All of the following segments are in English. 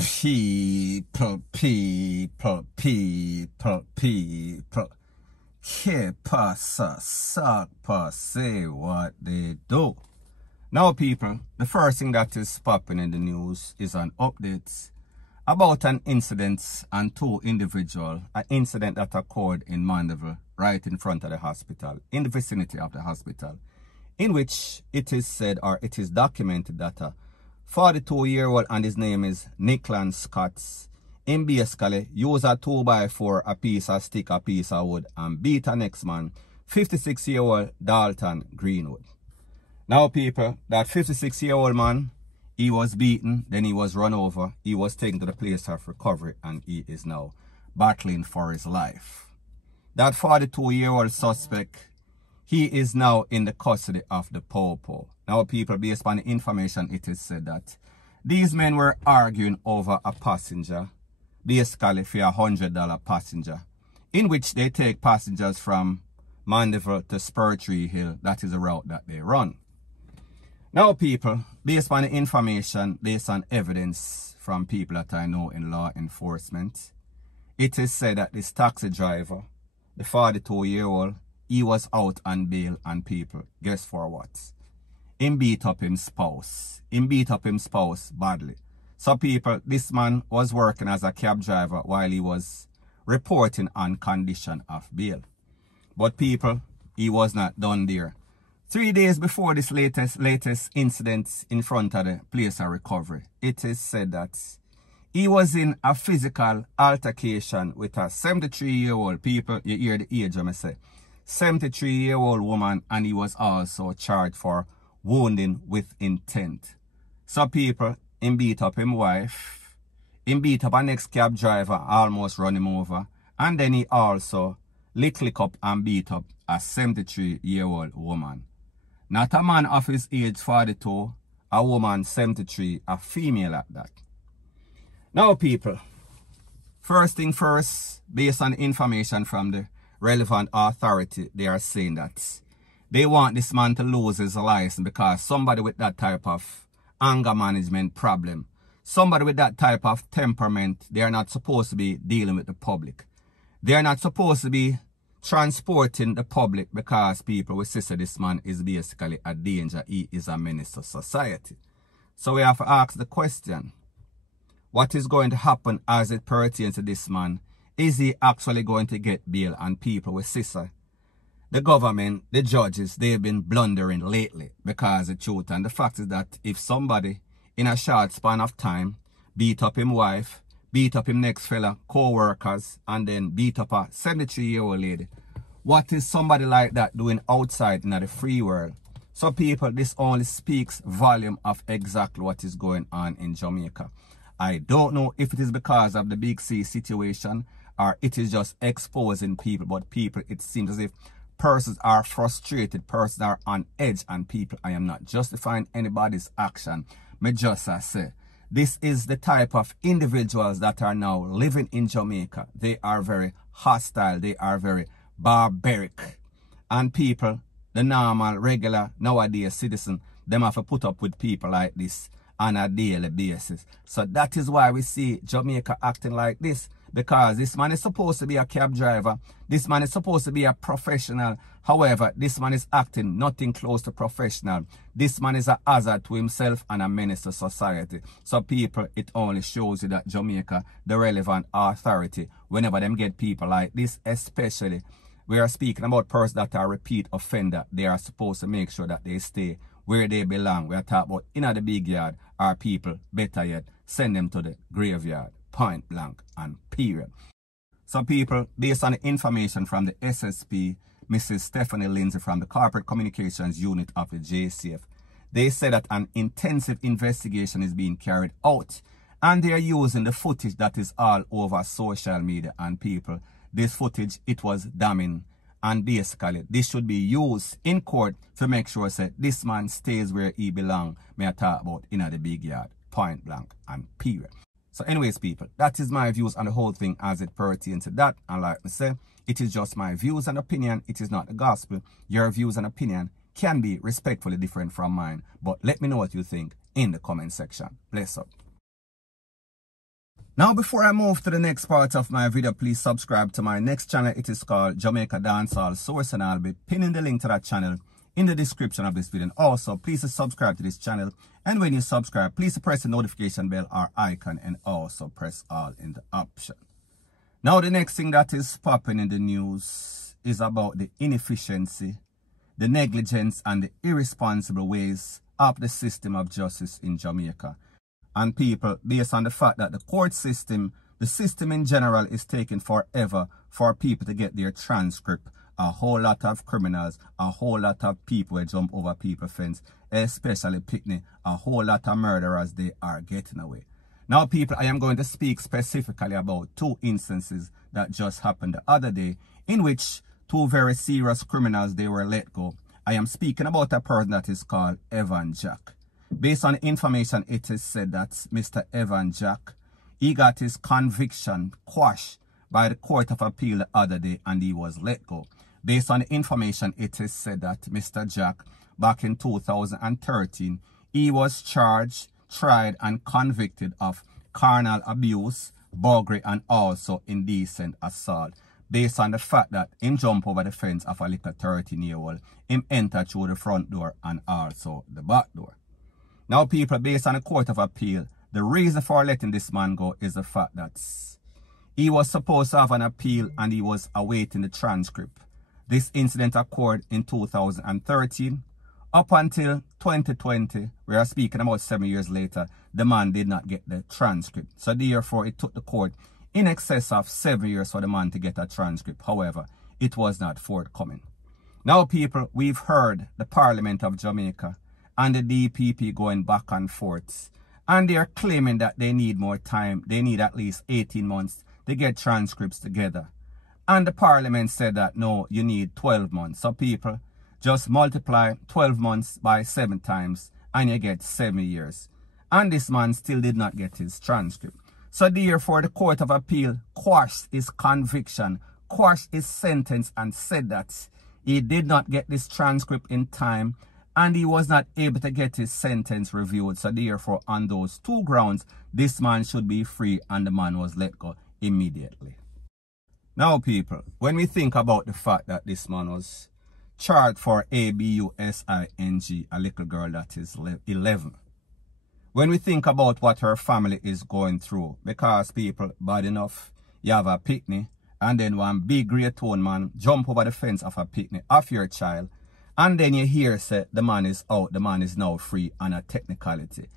People. Que pasa, sakpa, say what they do. Now, people, the first thing that is popping in the news is an update about an incident and two individuals, an incident that occurred in Mandeville, right in front of the hospital, in the vicinity of the hospital, in which it is said, or it is documented, that a 42-year-old, and his name is Nickland Scott, him basically use a 2x4, a piece of stick, a piece of wood, and beat a next man, 56-year-old Dalton Greenwood. Now, people, that 56-year-old man, he was beaten, then he was run over, he was taken to the place of recovery, and he is now battling for his life. That 42-year-old suspect, he is now in the custody of the Popo. Now, people, based on the information, it is said that these men were arguing over a passenger, basically for $100 passenger, in which they take passengers from Mandeville to Spur Tree Hill. That is the route that they run. Now, people, based on the information, based on evidence from people that I know in law enforcement, it is said that this taxi driver, the 42-year-old, he was out on bail, and people, guess for what? Him beat up his spouse. Him beat up his spouse badly. So, people, this man was working as a cab driver while he was reporting on condition of bail. But, people, he was not done there. 3 days before this latest incident in front of the place of recovery, it is said that he was in a physical altercation with a 73-year-old, people, you hear the age of me say, 73-year-old woman, and he was also charged for wounding with intent. So, people, him beat up his wife, him beat up a next cab driver, almost run him over, and then he also lick up and beat up a 73-year-old woman. Not a man of his age 42, a woman 73, a female at that. Now, people, first thing first, based on information from the relevant authority, they are saying that they want this man to lose his license because somebody with that type of anger management problem, somebody with that type of temperament, they are not supposed to be dealing with the public. They are not supposed to be transporting the public because people will say this man is basically a danger. He is a menace to society. So we have to ask the question, what is going to happen as it pertains to this man? Is he actually going to get bail? And people will say, the government, the judges, they've been blundering lately because the truth and the fact is that if somebody in a short span of time beat up his wife, beat up his next fella, co-workers, and then beat up a 73-year-old lady, what is somebody like that doing outside in the free world? So, people, this only speaks volume of exactly what is going on in Jamaica. I don't know if it is because of the Big C situation or it is just exposing people, but people, it seems as if persons are frustrated, persons are on edge, and people, I am not justifying anybody's action. Me just say, this is the type of individuals that are now living in Jamaica. They are very hostile. They are very barbaric. And people, the normal, regular, nowadays citizen, them have to put up with people like this on a daily basis. So that is why we see Jamaica acting like this. Because this man is supposed to be a cab driver. This man is supposed to be a professional. However, this man is acting nothing close to professional. This man is a hazard to himself and a menace to society. So, people, it only shows you that Jamaica, the relevant authority, whenever them get people like this, especially, we are speaking about persons that are repeat offender. They are supposed to make sure that they stay where they belong. We are talking about in the big yard, our people, better yet, send them to the graveyard. Point blank and period. So, people, based on the information from the SSP, Mrs. Stephanie Lindsay from the Corporate Communications Unit of the JCF, they said that an intensive investigation is being carried out and they are using the footage that is all over social media. And people, this footage, it was damning, and basically this should be used in court to make sure that this man stays where he belongs. May I talk about in the big yard, point blank and period. So anyways, people, that is my views on the whole thing as it pertains to that. And like I say, it is just my views and opinion. It is not the gospel. Your views and opinion can be respectfully different from mine. But let me know what you think in the comment section. Bless up. Now, before I move to the next part of my video, please subscribe to my next channel. It is called Jamaica Dancehall Source, and I'll be pinning the link to that channel in the description of this video. And also, please subscribe to this channel. And when you subscribe, please press the notification bell or icon and also press all in the option. Now, the next thing that is popping in the news is about the inefficiency, the negligence, and the irresponsible ways of the system of justice in Jamaica. And people, based on the fact that the court system, the system in general, is taking forever for people to get their transcript. A whole lot of criminals, a whole lot of people who jump over people's fence, especially Picnic, a whole lot of murderers, they are getting away. Now, people, I am going to speak specifically about two instances that just happened the other day, in which two very serious criminals, they were let go. I am speaking about a person that is called Evan Jack. Based on information, it is said that Mr. Evan Jack, he got his conviction quashed by the Court of Appeal the other day and he was let go. Based on information, it is said that Mr. Jack, back in 2013, he was charged, tried and convicted of carnal abuse, burglary and also indecent assault. Based on the fact that him jump over the fence of a little 13-year-old, him enter through the front door and also the back door. Now, people, based on the Court of Appeal, the reason for letting this man go is the fact that he was supposed to have an appeal and he was awaiting the transcript. This incident occurred in 2013. Up until 2020, we are speaking about 7 years later, the man did not get the transcript. So therefore, it took the court in excess of 7 years for the man to get a transcript. However, it was not forthcoming. Now, people, we've heard the Parliament of Jamaica and the DPP going back and forth. And they're claiming that they need more time. They need at least 18 months to get transcripts together. And the Parliament said that, no, you need 12 months. So people, just multiply 12 months by 7 times and you get 7 years. And this man still did not get his transcript. So therefore, the Court of Appeal quashed his conviction, quashed his sentence and said that he did not get this transcript in time and he was not able to get his sentence reviewed. So therefore, on those two grounds, this man should be free and the man was let go immediately. Now, people, when we think about the fact that this man was charged for abusing a little girl that is 11. When we think about what her family is going through, because people, bad enough, you have a picnic, and then one big grey tone man jump over the fence of a picnic of your child, and then you hear say the man is out, the man is now free on a technicality.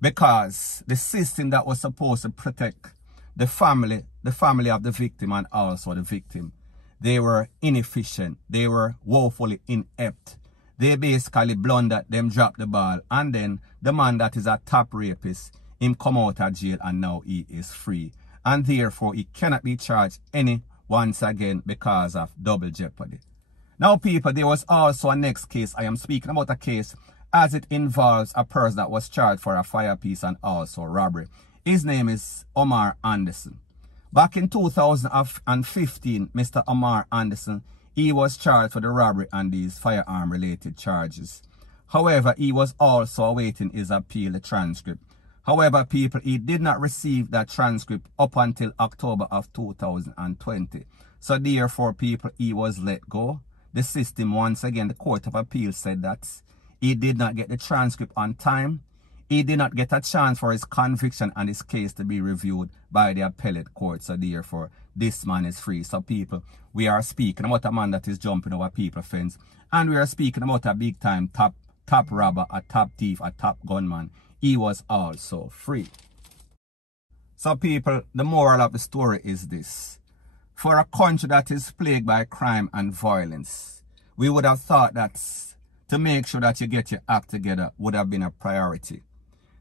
Because the system that was supposed to protect the family of the victim and also the victim, they were inefficient, they were woefully inept. They basically blundered, them dropped the ball, and then the man that is a top rapist, him come out of jail and now he is free. And therefore, he cannot be charged once again because of double jeopardy. Now, people, there was also a next case. I am speaking about a case as it involves a person that was charged for a fire piece and also robbery. His name is Omar Anderson. Back in 2015, Mr. Omar Anderson, he was charged for the robbery and these firearm-related charges. However, he was also awaiting his appeal, the transcript. However, people, he did not receive that transcript up until October of 2020. So therefore, people, he was let go. The system, once again, the Court of Appeal said that he did not get the transcript on time. He did not get a chance for his conviction and his case to be reviewed by the appellate court. So therefore, this man is free. So people, we are speaking about a man that is jumping over people's fence. And we are speaking about a big time top robber, a top thief, a top gunman. He was also free. So people, the moral of the story is this. For a country that is plagued by crime and violence, we would have thought that to make sure that you get your act together would have been a priority.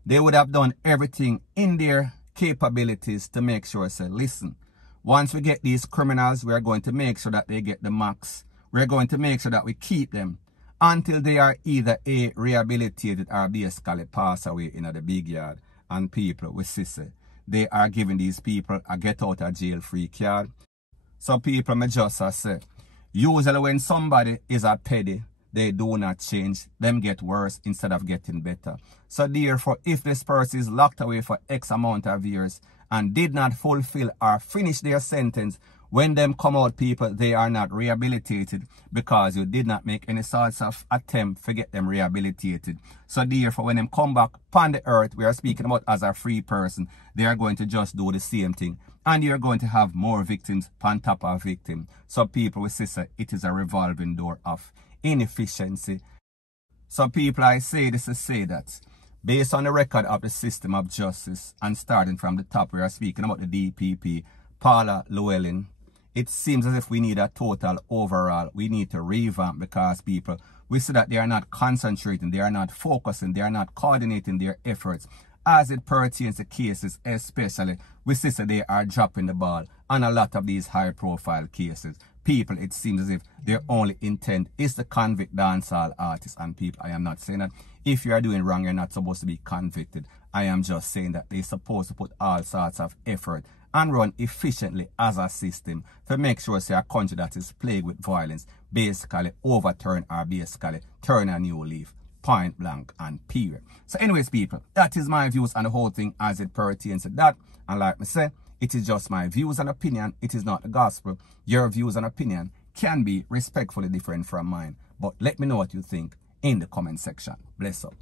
They would have done everything in their capabilities to make sure, say, listen, once we get these criminals, we are going to make sure that they get the max. We are going to make sure that we keep them until they are either A, rehabilitated or basically pass away in the big yard. And people, we see, they are giving these people a get out of jail free card. So people, me just say, usually when somebody is a petty, they do not change. Them get worse instead of getting better. So therefore, if this person is locked away for X amount of years and did not fulfill or finish their sentence, when them come out, people, they are not rehabilitated because you did not make any sorts of attempt to get them rehabilitated. So therefore, when them come back upon the earth, we are speaking about as a free person, they are going to just do the same thing. And you're going to have more victims on top of victims. So people will say it is a revolving door of inefficiency. So people, I say this to say that based on the record of the system of justice, and starting from the top, we are speaking about the DPP, Paula Llewellyn, it seems as if we need a total overall. We need to revamp because people, we see that they are not concentrating, they are not focusing, they are not coordinating their efforts as it pertains to cases, especially we see that they are dropping the ball on a lot of these high profile cases. People, it seems as if their only intent is to convict dancehall artists. And people, I am not saying that if you are doing wrong, you're not supposed to be convicted. I am just saying that they're supposed to put all sorts of effort and run efficiently as a system to make sure say a country that is plagued with violence basically overturn or basically turn a new leaf, point blank and period. So anyways, people, that is my views on the whole thing as it pertains to that. And like I say, it is just my views and opinion. It is not the gospel. Your views and opinion can be respectfully different from mine. But let me know what you think in the comment section. Bless up.